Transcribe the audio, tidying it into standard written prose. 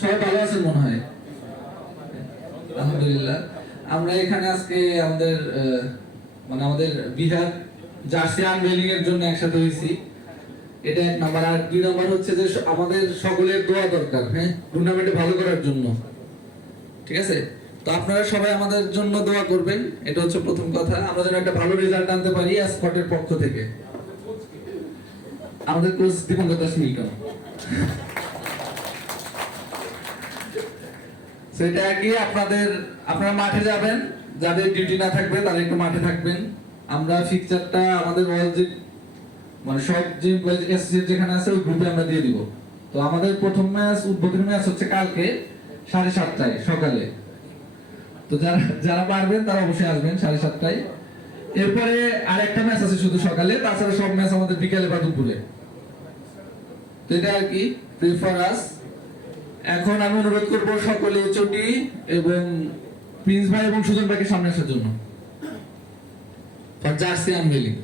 সবাই ভালো আছেন মনে হয়? আলহামদুলিল্লাহ। আমরা এখানে আজকে আমাদের মানে আমাদের বিহার জার্সি আনভেলিং এর জন্য একসাথে হয়েছি। এটা এক নাম্বার। আর দুই নাম্বার হচ্ছে যে আমাদের সকলের দোয়া দরকার, হ্যাঁ, টুর্নামেন্টে ভালো করার জন্য। ঠিক আছে, তো আপনারা সবাই আমাদের জন্য দোয়া করবেন। এটা হচ্ছে প্রথম কথা, আমরা যেন একটা ভালো রেজাল্ট আনতে পারি স্পটের পক্ষ থেকে। আমাদের কোচ দীপঙ্কর দাস নীলকণ্ঠ। সেটা কি আপনারা মাঠে যাবেন, যাদের ডিউটি না থাকবে তারা একটু মাঠে থাকবেন। আমরা ফিক্সারটা আমাদের অল যে মানে সব যে অ্যাসোসিয়েট যেখানে আছে ওই গ্রুপে আমরা দিয়ে দিব। তো আমাদের প্রথম ম্যাচ, উদ্বোধনী ম্যাচ হচ্ছে কালকে 7:30টায় সকালে। তো যারা পারবেন তারা অবশ্যই আসবেন 7:30টায়। এরপরে আরেকটা ম্যাচ আছে শুধু সকালে, তাছাড়া সব ম্যাচ আমাদের বিকালে বা দুপুরে। তো এটা আর কি প্রিফারাস। এখন আমি অনুরোধ করবো সকলে চটি এবং প্রিন্স ভাই এবং সুজন ভাইকে সামনে আসার জন্য জার্সি আনভেলিং।